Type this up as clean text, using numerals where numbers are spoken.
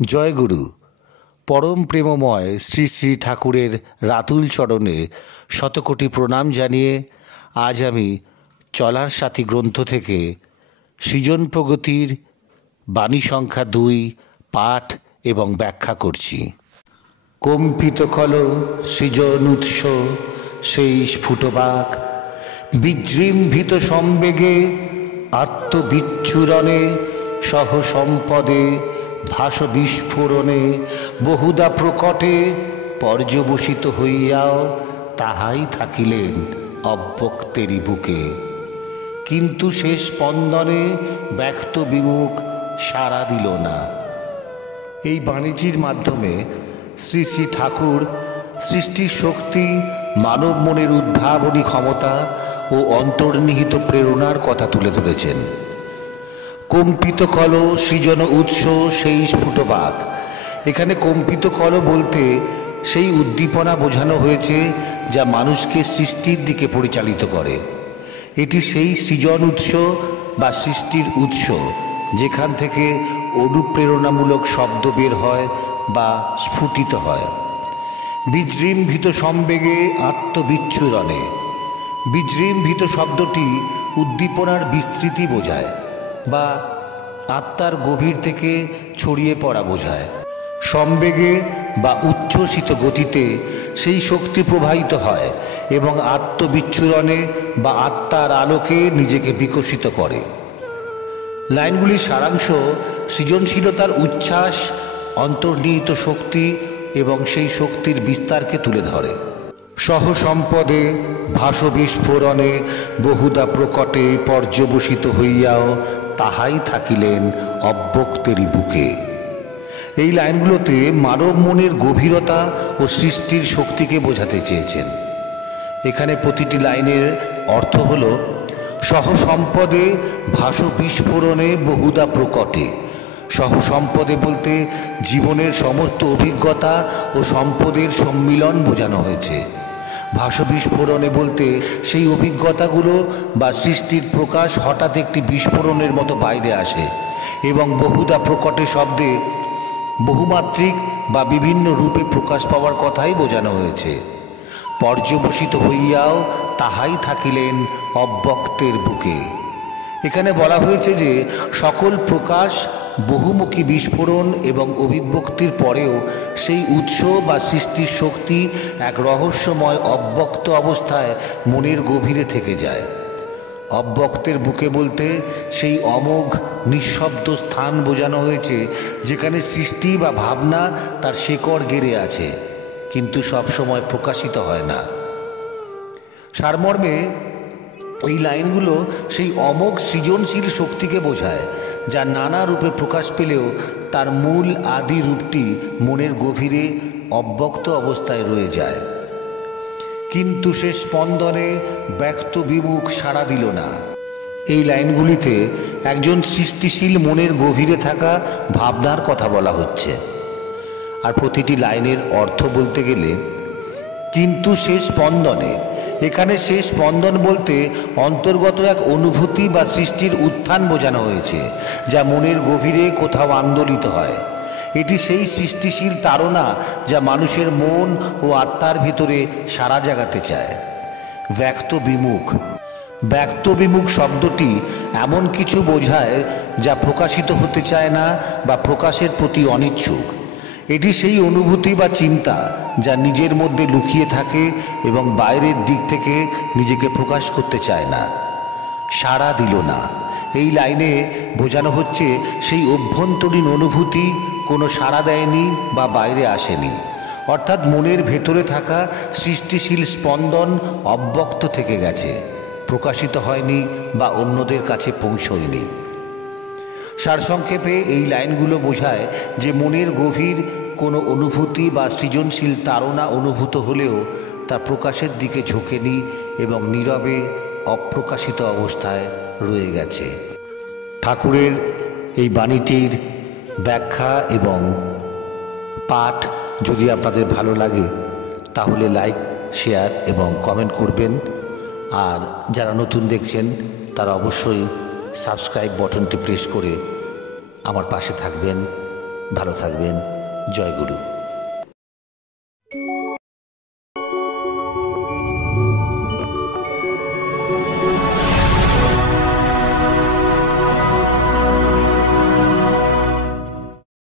জয়গুরু। পরম প্রেমময় শ্রী শ্রী ঠাকুরের রাতুল চরণে শতকোটি প্রণাম জানিয়ে আজ আমি চলার সাথী গ্রন্থ থেকে সৃজন প্রগতির বাণী সংখ্যা 2 পাঠ এবং ব্যাখ্যা করছি। কম্পিত কল সৃজন উৎস সেই স্ফুটবাক, বিজৃম্ভিত সম্বেগে আত্মবিচ্ছুরণে সহ সম্পদে ভাস বিস্ফোরণে বহুদা প্রকটে পর্যবসিত হইয়াও তাহাই থাকিলেন অব্যক্তেরই বুকে। কিন্তু সে স্পন্দনে ব্যক্ত বিমুখ সাড়া দিল না। এই বাণীটির মাধ্যমে শ্রী শ্রী ঠাকুর সৃষ্টির শক্তি, মানব মনের উদ্ভাবনী ক্ষমতা ও অন্তর্নিহিত প্রেরণার কথা তুলে ধরেছেন। কম্পিত কল সৃজন উৎস সেই স্ফুটবাক। এখানে কম্পিত কল বলতে সেই উদ্দীপনা বোঝানো হয়েছে যা মানুষকে সৃষ্টির দিকে পরিচালিত করে। এটি সেই সৃজন উৎস বা সৃষ্টির উৎস যেখান থেকে অনুপ্রেরণামূলক শব্দ বের হয় বা স্ফুটিত হয়। বিজৃম্ভিত সম্বেগে আত্মবিচ্ছুরণে। বিজৃম্ভিত শব্দটি উদ্দীপনার বিস্তৃতি বোঝায় বা আত্মার গভীর থেকে ছড়িয়ে পড়া বোঝায়। সম্বেগে বা উচ্ছ্বসিত গতিতে সেই শক্তি প্রবাহিত হয় এবং আত্মবিচ্ছুরণে বা আত্মার আলোকে নিজেকে বিকশিত করে। লাইনগুলির সারাংশ সৃজনশীলতার উচ্ছ্বাস, অন্তর্নিহিত শক্তি এবং সেই শক্তির বিস্তারকে তুলে ধরে। সহ সম্পদে ভাস বিস্ফোরণে বহুদা প্রকটে পর্যবসিত হইয়াও তাহাই থাকিলেন অব্যক্তেরই বুকে। এই লাইনগুলোতে মানব মনের গভীরতা ও সৃষ্টির শক্তিকে বোঝাতে চেয়েছেন। এখানে প্রতিটি লাইনের অর্থ হল সহ সম্পদে ভাস বিস্ফোরণে বহুদা প্রকটে। সহ সম্পদে বলতে জীবনের সমস্ত অভিজ্ঞতা ও সম্পদের সম্মিলন বোঝানো হয়েছে। ভাস বিস্ফোরণে বলতে সেই অভিজ্ঞতাগুলো বা সৃষ্টির প্রকাশ হঠাৎ একটি বিস্ফোরণের মতো বাইরে আসে। এবং বহুদা প্রকটে শব্দে বহুমাত্রিক বা বিভিন্ন রূপে প্রকাশ পাওয়ার কথাই বোঝানো হয়েছে। পর্যবসিত হইয়াও তাহাই থাকিলেন অব্যক্তের বুকে। এখানে বলা হয়েছে যে সকল প্রকাশ, বহুমুখী বিস্ফোরণ এবং অভিব্যক্তির পরেও সেই উৎস বা সৃষ্টির শক্তি এক রহস্যময় অব্যক্ত অবস্থায় মনের গভীরে থেকে যায়। অব্যক্তের বুকে বলতে সেই অমোঘ নিঃশব্দ স্থান বোঝানো হয়েছে যেখানে সৃষ্টি বা ভাবনা তার শেকড় গেড়ে আছে, কিন্তু সবসময় প্রকাশিত হয় না। সারমর্মে এই লাইনগুলো সেই অমোঘ সৃজনশীল শক্তিকে বোঝায় যা নানা রূপে প্রকাশ পেলেও তার মূল আদি রূপটি মনের গভীরে অব্যক্ত অবস্থায় রয়ে যায়। কিন্তু সে স্পন্দনে ব্যক্ত বিমুখ সাড়া দিল না। এই লাইনগুলিতে একজন সৃষ্টিশীল মনের গভীরে থাকা ভাবনার কথা বলা হচ্ছে। আর প্রতিটি লাইনের অর্থ বলতে গেলে কিন্তু সে স্পন্দনে, এখানে সে স্পন্দন বলতে অন্তর্গত এক অনুভূতি বা সৃষ্টির উত্থান বোঝানো হয়েছে যা মনের গভীরে কোথাও আন্দোলিত হয়। এটি সেই সৃষ্টিশীল তাড়না যা মানুষের মন ও আত্মার ভিতরে সাড়া জাগাতে চায়। ব্যক্ত বিমুখ। ব্যক্ত বিমুখ শব্দটি এমন কিছু বোঝায় যা প্রকাশিত হতে চায় না বা প্রকাশের প্রতি অনিচ্ছুক। এটি সেই অনুভূতি বা চিন্তা যা নিজের মধ্যে লুকিয়ে থাকে এবং বাইরের দিক থেকে নিজেকে প্রকাশ করতে চায় না। সাড়া দিল না। এই লাইনে বোঝানো হচ্ছে সেই অভ্যন্তরীণ অনুভূতি কোনো সাড়া দেয়নি বা বাইরে আসেনি, অর্থাৎ মনের ভেতরে থাকা সৃষ্টিশীল স্পন্দন অব্যক্ত থেকে গেছে, প্রকাশিত হয়নি বা অন্যদের কাছে পৌঁছয়নি। সারসংক্ষেপে এই লাইনগুলো বোঝায় যে মনের গভীর কোনো অনুভূতি বা সৃজনশীল তাড়না অনুভূত হলেও তা প্রকাশের দিকে ঝোঁকেনি এবং নীরবে অপ্রকাশিত অবস্থায় রয়ে গেছে। ঠাকুরের এই বাণীটির ব্যাখ্যা এবং পাঠ যদি আপনাদের ভালো লাগে তাহলে লাইক, শেয়ার এবং কমেন্ট করবেন। আর যারা নতুন দেখছেন তারা অবশ্যই সাবস্ক্রাইব বাটনটি প্রেস করে আমার পাশে থাকবেন। ভালো থাকবেন। জয় গুরু।